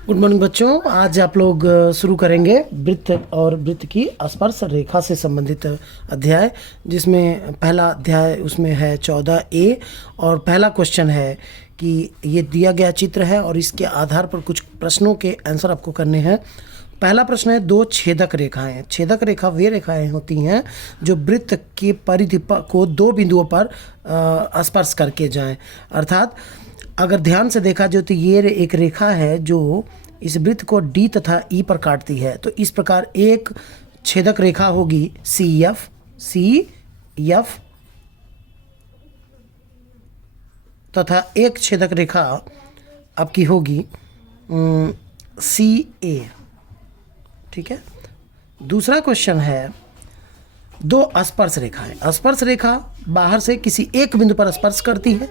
Good morning बच्चों। आज आप लोग शुरू करेंगे वृत्त और वृत्त की स्पर्श रेखा से संबंधित अध्याय, जिसमें पहला अध्याय उसमें है 14A। और पहला क्वेश्चन है कि ये दिया गया चित्र है और इसके आधार पर कुछ प्रश्नों के आंसर आपको करने हैं। पहला प्रश्न है, दो छेदक रेखाएं। छेदक रेखा वे रेखाएं होती हैं जो वृत्त की परिधि को दो बिंदुओं पर स्पर्श करके जाएं। अर्थात अगर ध्यान से देखा जाए तो ये एक रेखा है जो इस वृत्त को डी तथा ई पर काटती है। तो इस प्रकार एक छेदक रेखा होगी सी एफ तथा एक छेदक रेखा आपकी होगी सी ए। ठीक है। दूसरा क्वेश्चन है, दो स्पर्श रेखाएं। स्पर्श रेखा बाहर से किसी एक बिंदु पर स्पर्श करती है,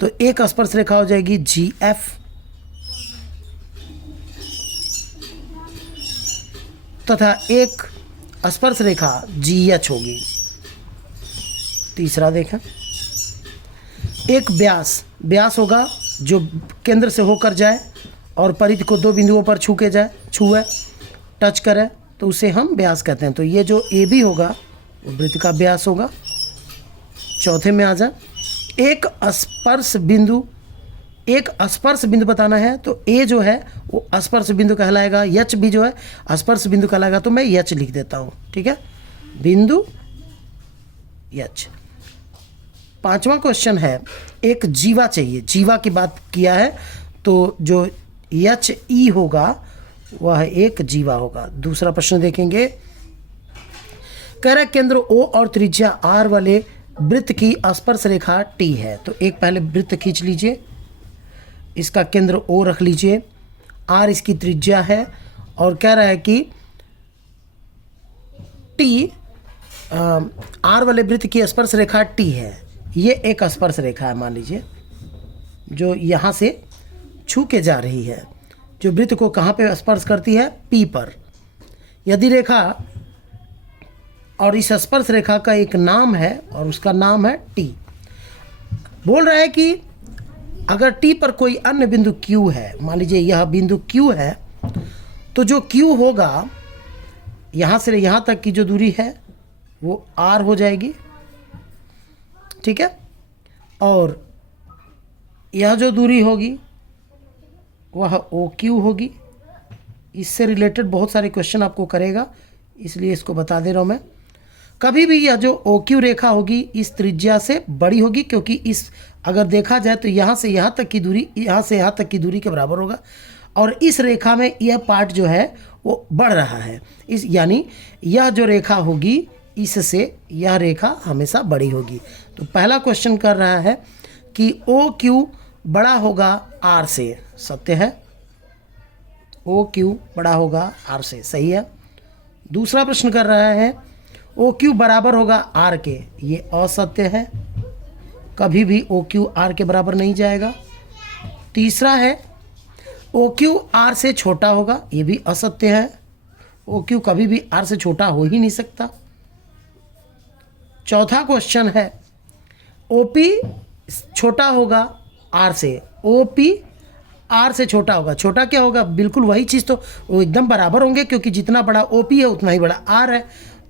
तो एक स्पर्श रेखा हो जाएगी जी एफ तथा एक स्पर्श रेखा जी एच होगी। तीसरा देखें, एक व्यास होगा जो केंद्र से होकर जाए और परिधि को दो बिंदुओं पर छुए टच करे, तो उसे हम व्यास कहते हैं। तो ये जो ए बी होगा वो वृत्त का व्यास होगा। चौथे में आ जाए, एक स्पर्श बिंदु बताना है, तो ए जो है वो स्पर्श बिंदु कहलाएगा, एच भी जो है स्पर्श बिंदु कहलाएगा। तो मैं एच लिख देता हूँ। ठीक है, बिंदु एच। पांचवा क्वेश्चन है, एक जीवा चाहिए। जीवा की बात किया है तो जो एच ई होगा वह एक जीवा होगा। दूसरा प्रश्न देखेंगे, कह रहा केंद्र ओ और त्रिज्या आर वाले वृत्त की स्पर्श रेखा टी है। तो एक पहले वृत्त खींच लीजिए, इसका केंद्र ओ रख लीजिए, आर इसकी त्रिज्या है और कह रहा है कि टी आर वाले वृत्त की स्पर्श रेखा टी है। ये एक स्पर्श रेखा है, मान लीजिए, जो यहाँ से छू के जा रही है, जो वृत्त को कहाँ पे स्पर्श करती है, पी पर। यदि रेखा और इस स्पर्श रेखा का एक नाम है और उसका नाम है टी। बोल रहा है कि अगर टी पर कोई अन्य बिंदु क्यू है, मान लीजिए यह बिंदु क्यू है, तो जो क्यू होगा यहाँ से यहाँ तक की जो दूरी है वो आर हो जाएगी। ठीक है, और यह जो दूरी होगी वह ओ क्यू होगी। इससे रिलेटेड बहुत सारे क्वेश्चन आपको करेगा, इसलिए इसको बता दे रहा हूँ मैं। कभी भी यह जो ओ क्यू रेखा होगी इस त्रिज्या से बड़ी होगी, क्योंकि इस अगर देखा जाए तो यहाँ से यहाँ तक की दूरी यहाँ से यहाँ तक की दूरी के बराबर होगा, और इस रेखा में यह पार्ट जो है वो बढ़ रहा है। इस यानी यह जो रेखा होगी इससे यह रेखा हमेशा बड़ी होगी। तो पहला क्वेश्चन कर रहा है कि ओ क्यू बड़ा होगा आर से। सत्य है, ओ क्यू बड़ा होगा आर से, सही है। दूसरा प्रश्न कर रहा है ओ क्यू बराबर होगा आर के। ये असत्य है, कभी भी ओ क्यू आर के बराबर नहीं जाएगा। तीसरा है ओ क्यू आर से छोटा होगा। ये भी असत्य है, ओ क्यू कभी भी आर से छोटा हो ही नहीं सकता। चौथा क्वेश्चन है ओपी छोटा होगा आर से। ओपी आर से छोटा होगा। छोटा क्या होगा, बिल्कुल वही चीज़, तो वो एकदम बराबर होंगे, क्योंकि जितना बड़ा ओपी है उतना ही बड़ा आर है।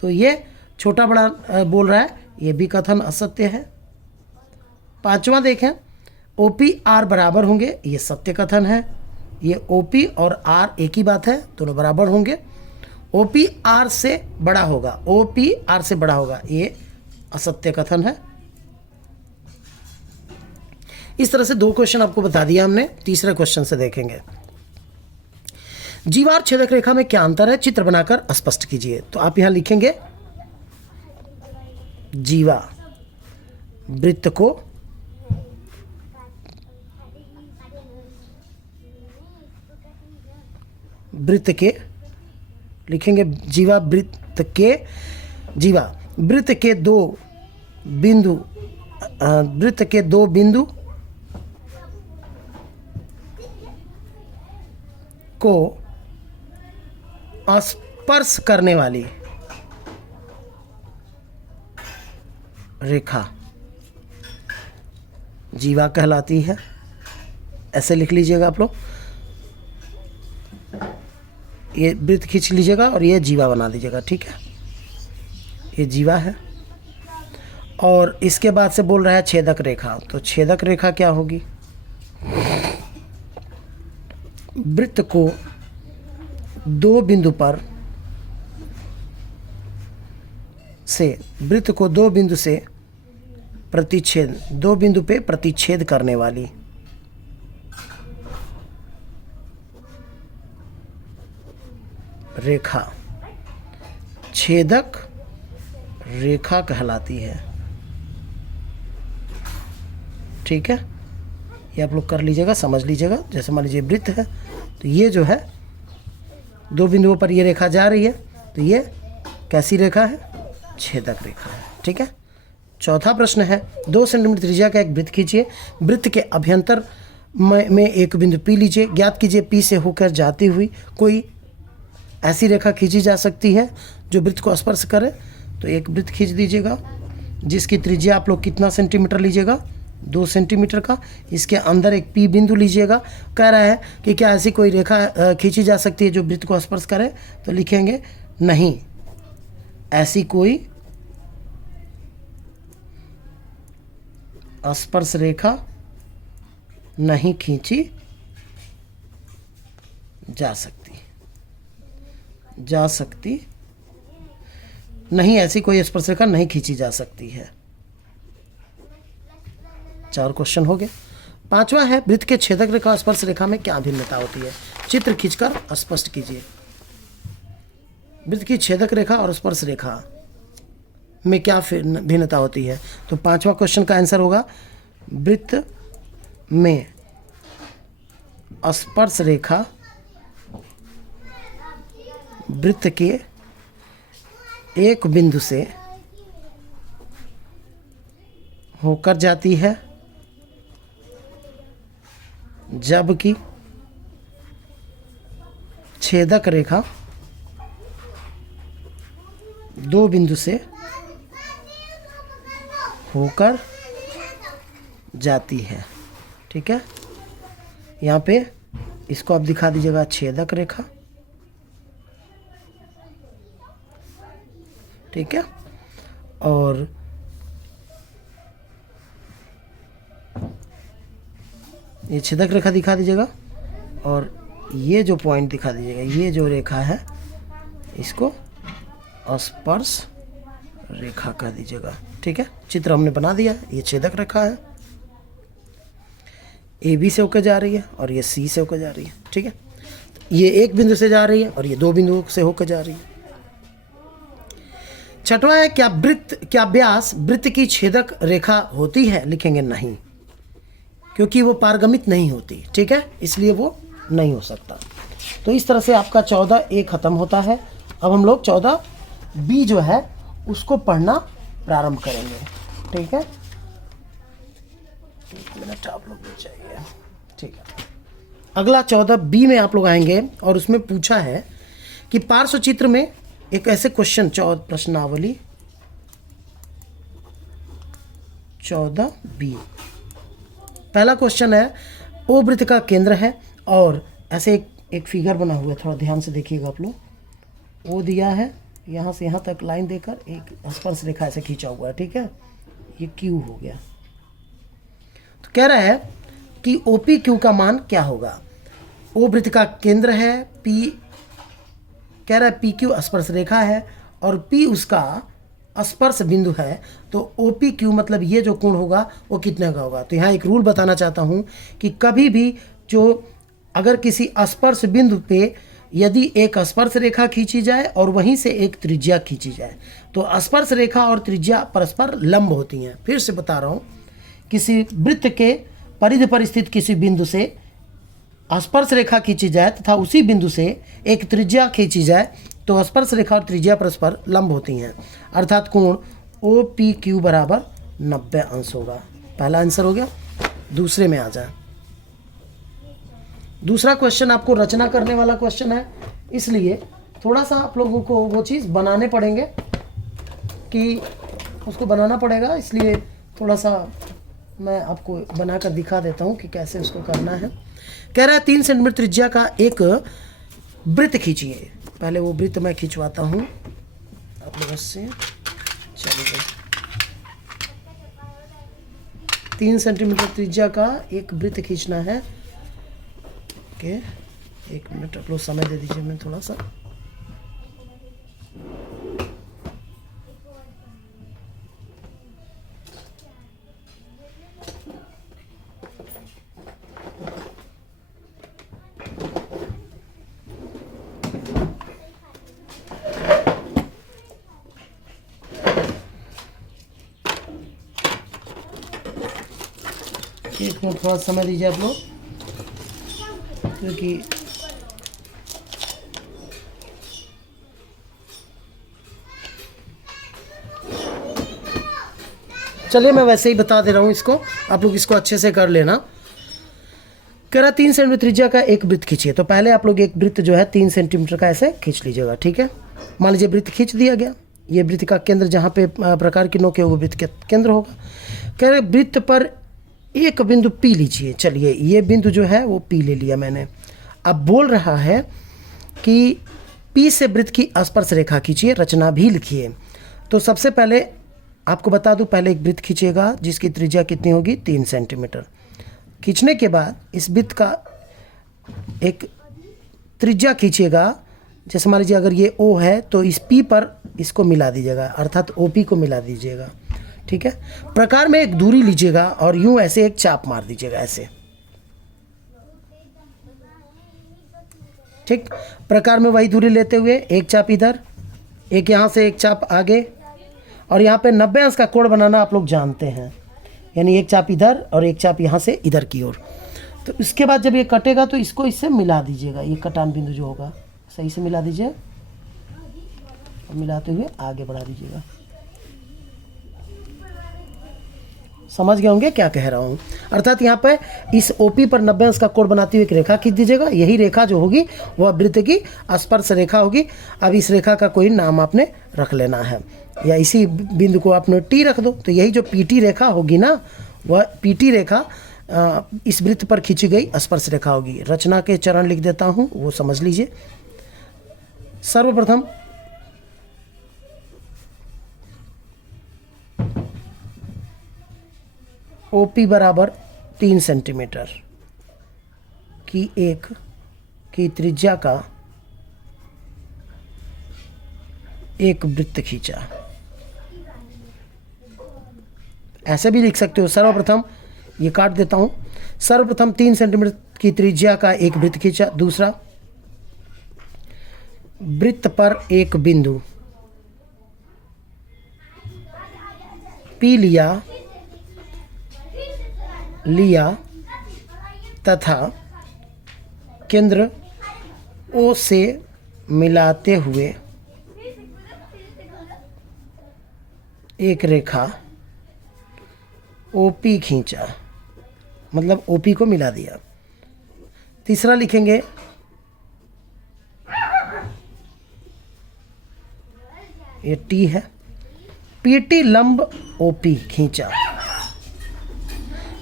तो ये छोटा बड़ा बोल रहा है, ये भी कथन असत्य है। पांचवा देखें, ओपी आर बराबर होंगे, ये सत्य कथन है। ये ओपी और आर एक ही बात है, दोनों बराबर होंगे। ओपी आर से बड़ा होगा, ओपी आर से बड़ा होगा, ये असत्य कथन है। इस तरह से दो क्वेश्चन आपको बता दिया हमने। तीसरे क्वेश्चन से देखेंगे, जीवा और छेदक रेखा में क्या अंतर है, चित्र बनाकर स्पष्ट कीजिए। तो आप यहां लिखेंगे, जीवा वृत्त को लिखेंगे, जीवा वृत्त के दो बिंदु को स्पर्श करने वाली रेखा जीवा कहलाती है। ऐसे लिख लीजिएगा आप लोग। ये वृत्त खींच लीजिएगा और ये जीवा बना दीजिएगा, ठीक है। ये जीवा है और इसके बाद से बोल रहा है छेदक रेखा। तो छेदक रेखा क्या होगी? वृत्त को दो बिंदु पर से वृत्त को दो बिंदु से प्रतिच्छेद, दो बिंदु पे प्रतिच्छेद करने वाली रेखा छेदक रेखा कहलाती है, ठीक है। ये आप लोग कर लीजिएगा, समझ लीजिएगा। जैसे मान लीजिए वृत्त है तो ये जो है दो बिंदुओं पर ये रेखा जा रही है, तो ये कैसी रेखा है? छेदक रेखा है, ठीक है। चौथा प्रश्न है, 2 सेंटीमीटर त्रिज्या का एक वृत्त खींचिए। वृत्त के अभ्यंतर में एक बिंदु P लीजिए। ज्ञात कीजिए P से होकर जाती हुई कोई ऐसी रेखा खींची जा सकती है जो वृत्त को स्पर्श करे। तो एक वृत्त खींच दीजिएगा जिसकी त्रिज्या आप लोग कितना सेंटीमीटर लीजिएगा? 2 सेंटीमीटर का। इसके अंदर एक P बिंदु लीजिएगा। कह रहा है कि क्या ऐसी कोई रेखा खींची जा सकती है जो वृत्त को स्पर्श करे? तो लिखेंगे नहीं, ऐसी कोई स्पर्श रेखा नहीं खींची जा सकती नहीं, ऐसी कोई स्पर्श रेखा नहीं खींची जा सकती है। 4 क्वेश्चन हो गए। 5वां है, वृत्त के छेदक रेखा और स्पर्श रेखा में क्या भिन्नता होती है? चित्र खींचकर स्पष्ट कीजिए। वृत्त की छेदक रेखा और स्पर्श रेखा में क्या भिन्नता होती है? तो 5वां क्वेश्चन का आंसर होगा वृत्त में स्पर्श रेखा वृत्त के एक बिंदु से होकर जाती है, जबकि छेदक रेखा दो बिंदु से होकर जाती है, ठीक है। यहाँ पे इसको आप दिखा दीजिएगा छेदक रेखा, ठीक है। और ये छेदक रेखा दिखा दीजिएगा और ये जो पॉइंट दिखा दीजिएगा, ये जो रेखा है इसको स्पर्श रेखा कह दीजिएगा, ठीक है। चित्र हमने बना दिया। ये छेदक रेखा है, ए बी से होकर जा रही है और ये सी से होकर जा रही है, ठीक है। ये एक बिंदु से जा रही है और ये दो बिंदुओं से होकर जा रही है। 6वां है, क्या व्यास वृत्त की छेदक रेखा होती है? लिखेंगे नहीं, क्योंकि वो पारगमित नहीं होती, ठीक है, इसलिए वो नहीं हो सकता। तो इस तरह से आपका 14A खत्म होता है। अब हम लोग 14B जो है उसको पढ़ना प्रारंभ करेंगे, ठीक है। 1 मिनट आप लोग भी चाहिए, ठीक है। अगला 14B में आप लोग आएंगे और उसमें पूछा है कि पार्श्व चित्र में एक ऐसे क्वेश्चन, प्रश्नावली 14B। पहला क्वेश्चन है, ओ वृत्त का केंद्र है और ऐसे एक फिगर बना हुआ है, थोड़ा ध्यान से देखिएगा आप लोग। ओ दिया है, यहाँ से यहाँ तक लाइन देकर एक स्पर्श रेखा ऐसे खींचा हुआ है, ठीक है। ये क्यू हो गया। तो कह रहा है कि ओपी क्यू का मान क्या होगा? ओ वृत्त का केंद्र है, पी कह रहा है पी क्यू स्पर्श रेखा है और पी उसका स्पर्श बिंदु है। तो ओ पी क्यू मतलब ये जो कोण होगा वो कितने का होगा? तो यहाँ एक रूल बताना चाहता हूँ कि कभी भी जो अगर किसी स्पर्श बिंदु पे यदि एक स्पर्श रेखा खींची जाए और वहीं से एक त्रिज्या खींची जाए तो स्पर्श रेखा और त्रिज्या परस्पर लंब होती हैं। फिर से बता रहा हूँ, किसी वृत्त के परिधि पर स्थित किसी बिंदु से स्पर्श रेखा खींची जाए तथा उसी बिंदु से एक त्रिज्या खींची जाए तो स्पर्श रेखा और त्रिज्या परस्पर लंब होती हैं, अर्थात कोण ओ पी क्यू बराबर 90 अंश होगा। पहला आंसर हो गया। दूसरे में आ जाए। दूसरा क्वेश्चन आपको रचना करने वाला क्वेश्चन है, इसलिए थोड़ा सा आप लोगों को वो चीज़ बनाने पड़ेंगे कि उसको बनाना पड़ेगा, इसलिए थोड़ा सा मैं आपको बनाकर दिखा देता हूँ कि कैसे उसको करना है। कह रहा है 3 सेंटीमीटर त्रिज्या का एक वृत्त खींचिए। पहले वो वृत्त मैं खिंचवाता हूँ आप लोगों से। चलिए 3 सेंटीमीटर त्रिज्या का एक वृत्त खींचना है। ओके 1 मिनट आप लोग समय दे दीजिए मैं थोड़ा सा। एक मिनट थोड़ा समय दीजिए आप लोग, क्योंकि चलिए मैं वैसे ही बता दे रहा हूँ इसको, आप लोग इसको अच्छे से कर लेना। कह रहा 3 सेंटीमीटर त्रिज्या का एक वृत्त खींचिए। तो पहले आप लोग एक वृत्त जो है 3 सेंटीमीटर का ऐसे खींच लीजिएगा, ठीक है। मान लीजिए वृत्त खींच दिया गया, ये वृत्त का केंद्र जहाँ पे प्रकार की नोक है वो वृत्त के केंद्र होगा। कह रहे वृत्त पर एक बिंदु पी लीजिए। चलिए ये बिंदु जो है वो पी ले लिया मैंने। अब बोल रहा है कि पी से वृत्त की स्पर्श रेखा खींचिए, रचना भी लिखिए। तो सबसे पहले आपको बता दूं, पहले एक वृत्त खींचिएगा जिसकी त्रिज्या कितनी होगी 3 सेंटीमीटर। खींचने के बाद इस वृत्त का एक त्रिज्या खींचिएगा। जैसे मान लीजिए अगर ये O है तो इस P पर इसको मिला दीजिएगा, अर्थात OP को मिला दीजिएगा, ठीक है। प्रकार में एक दूरी लीजिएगा और यूं ऐसे एक चाप मार दीजिएगा ऐसे, ठीक। प्रकार में वही दूरी लेते हुए एक चाप इधर, एक यहाँ से एक चाप आगे, और यहाँ पे 90 अंश का कोण बनाना आप लोग जानते हैं, यानी एक चाप इधर और एक चाप यहाँ से इधर की ओर। तो इसके बाद जब ये कटेगा तो इसको इससे मिला दीजिएगा, ये कटान बिंदु जो होगा सही से मिला दीजिए और मिलाते हुए आगे बढ़ा दीजिएगा। समझ गए होंगे क्या कह रहा हूँ। अर्थात यहाँ पे इस OP पर 90 अंश का कोण बनाती हुई एक रेखा खींच दीजिएगा। यही रेखा जो होगी वह वृत्त की स्पर्श रेखा होगी। अब इस रेखा का कोई नाम आपने रख लेना है, या इसी बिंदु को आपने T रख दो। तो यही जो PT रेखा होगी ना, वह PT रेखा इस वृत्त पर खींची गई स्पर्श रेखा होगी। रचना के चरण लिख देता हूँ, वो समझ लीजिए। सर्वप्रथम OP बराबर 3 सेंटीमीटर की त्रिज्या का एक वृत्त खींचा। ऐसे भी लिख सकते हो। सर्वप्रथम ये काट देता हूं। सर्वप्रथम 3 सेंटीमीटर की त्रिज्या का एक वृत्त खींचा। दूसरा, वृत्त पर एक बिंदु P लिया तथा केंद्र O से मिलाते हुए एक रेखा OP खींचा, मतलब OP को मिला दिया। तीसरा लिखेंगे ये T है, PT लंब OP खींचा।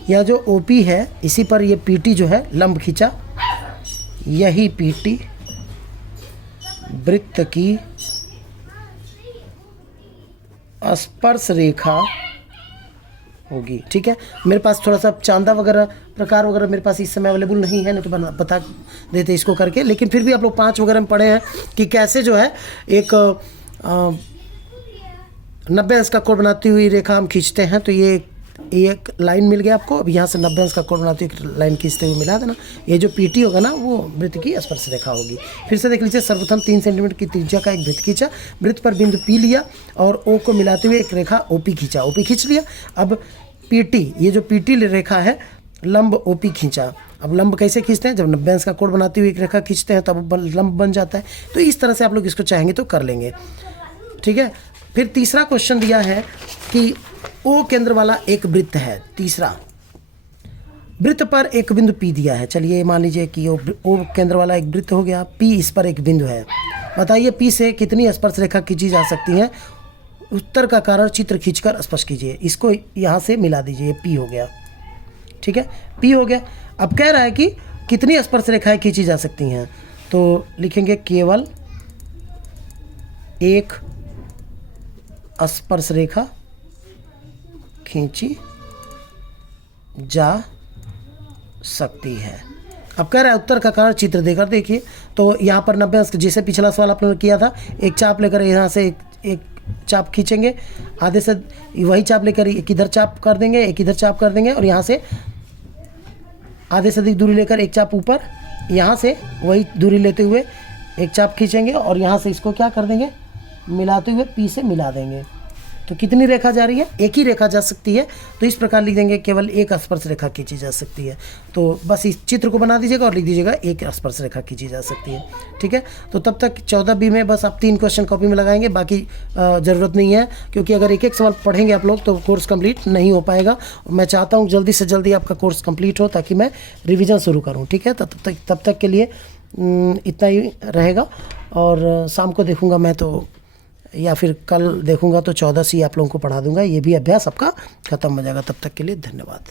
यह जो OP है इसी पर ये PT जो है लंब खींचा। यही PT वृत्त की स्पर्श रेखा होगी, ठीक है। मेरे पास थोड़ा सा चांदा वगैरह प्रकार वगैरह मेरे पास इस समय अवेलेबल नहीं है, नहीं तो बता देते इसको करके। लेकिन फिर भी आप लोग 5 वगैरह में पढ़े हैं कि कैसे जो है एक 90 अंश का कोण बनाती हुई रेखा हम खींचते हैं। तो ये एक लाइन मिल गया आपको। अब यहाँ से 90 अंश का कोण बनाती हुई लाइन खींचते हुए मिला देना। ये जो PT होगा ना वो वृत्त की स्पर्श रेखा होगी। फिर से देख लीजिए। सर्वप्रथम 3 सेंटीमीटर की त्रिज्या का एक वृत्त खींचा, वृत्त पर बिंदु P लिया और O को मिलाते हुए एक रेखा OP खींचा। OP खींच लिया। अब PT, ये जो PT रेखा है लंब OP खींचा। अब लंब कैसे खींचते हैं? जब 90 अंश का कोण बनाती हुई एक रेखा खींचते हैं तब लंब बन जाता है। तो इस तरह से आप लोग इसको चाहेंगे तो कर लेंगे, ठीक है। फिर तीसरा क्वेश्चन दिया है कि O केंद्र वाला एक वृत्त है। तीसरा, वृत्त पर एक बिंदु P दिया है। चलिए मान लीजिए कि O केंद्र वाला एक वृत्त हो गया, P इस पर एक बिंदु है। बताइए P से कितनी स्पर्श रेखा खींची जा सकती है? उत्तर का कारण चित्र खींचकर स्पष्ट कीजिए। इसको यहाँ से मिला दीजिए, ये P हो गया, ठीक है। P हो गया। अब कह रहा है कि कितनी स्पर्श रेखाएं खींची जा सकती हैं। तो लिखेंगे केवल एक स्पर्श रेखा खींची जा सकती है। अब कह रहा है उत्तर का कारण चित्र देकर देखिए। तो यहाँ पर 90 अंश, जैसे पिछला सवाल आपने किया था, एक चाप लेकर यहाँ से एक चाप खींचेंगे, आधे से वही चाप लेकर एक इधर चाप कर देंगे, एक इधर चाप कर देंगे, और यहाँ से आधे से अधिक दूरी लेकर एक चाप ऊपर, यहाँ से वही दूरी लेते हुए एक चाप खींचेंगे और यहाँ से इसको क्या कर देंगे, मिलाते हुए पी से मिला देंगे। तो कितनी रेखा जा रही है? एक ही रेखा जा सकती है। तो इस प्रकार लिख देंगे केवल एक स्पर्श रेखा खींची जा सकती है। तो बस इस चित्र को बना दीजिएगा और लिख दीजिएगा एक स्पर्श रेखा खींची जा सकती है। ठीक है, तो तब तक 14B में बस आप 3 क्वेश्चन कॉपी में लगाएंगे, बाकी ज़रूरत नहीं है, क्योंकि अगर एक एक सवाल पढ़ेंगे आप लोग तो कोर्स कंप्लीट नहीं हो पाएगा। मैं चाहता हूँ जल्दी से जल्दी आपका कोर्स कंप्लीट हो ताकि मैं रिविज़न शुरू करूँ। ठीक है, तब तक के लिए इतना ही रहेगा, और शाम को देखूँगा मैं तो, या फिर कल देखूंगा तो 14C आप लोगों को पढ़ा दूंगा। ये भी अभ्यास आपका खत्म हो जाएगा। तब तक के लिए धन्यवाद।